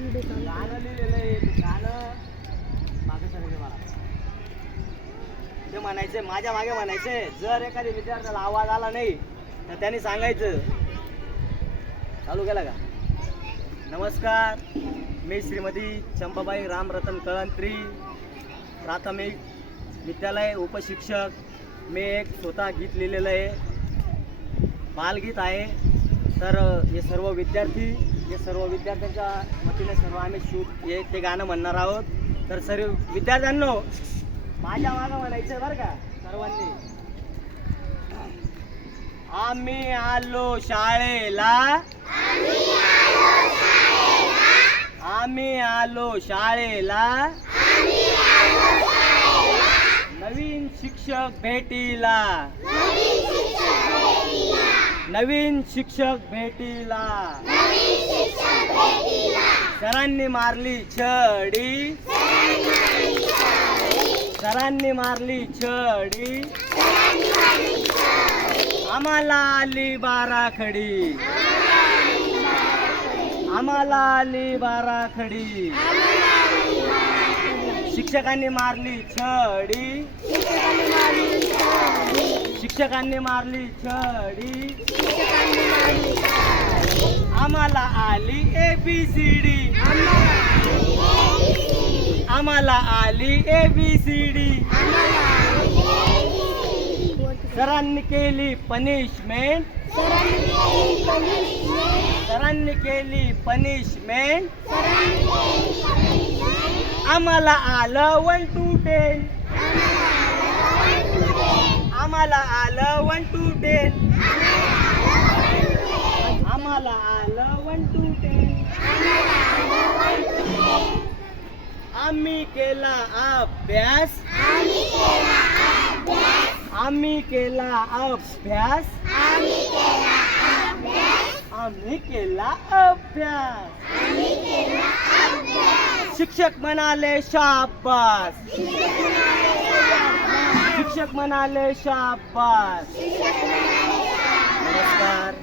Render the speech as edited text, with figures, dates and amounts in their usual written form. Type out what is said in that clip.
गाणं लिहिलेलं आहे गाणं मागे सांगितलं मला ते म्हणायचे माझ्या मागे म्हणायचे जर एखाद्या विद्यार्थ्याला आवाज आला नाही तर त्यांनी सांगायचं चालू केला का नमस्कार मी श्रीमती चंपाबाई रामरतन कळंत्री प्राथमिक विद्यालय उपशिक्षक मी एक स्वतः गीत लिहिलेलं आहे बालगीत आहे तर हे सर्व विद्यार्थ्यांच्या वतीने सर्व आम्ही शूट हे ते गाणं म्हणणार आहोत तर सर्व विद्यार्थ्यांनो माझ्या मागं म्हणायचं बरं का सर्वांनी आम्ही आलो शाळेला आम्ही आलो शाळेला नवीन शिक्षक भेटीला नवीन शिक्षक भेटीला सरांनी मारली छडी सरांनी मारली छडी आम्हाला आली बाराखडी आम्हाला आली बाराखडी शिक्षकांनी मारली छडी शिक्षकांनी मारली छडी आम्हाला आली ABCD आम्हाला आली ABCD सरांनी केली पनिशमेंट सरांनी केली पनिशमेंट आम्हाला आलं 1 to 10 आम्हाला आलं 1 to 10 आम्हाला आलं 1 to 10 आम्ही केला अभ्यास आम्ही केला अभ्यास आम्ही केला अभ्यास शिक्षक म्हणाले शाबास शिक्षक म्हणाले शाबास नमस्कार.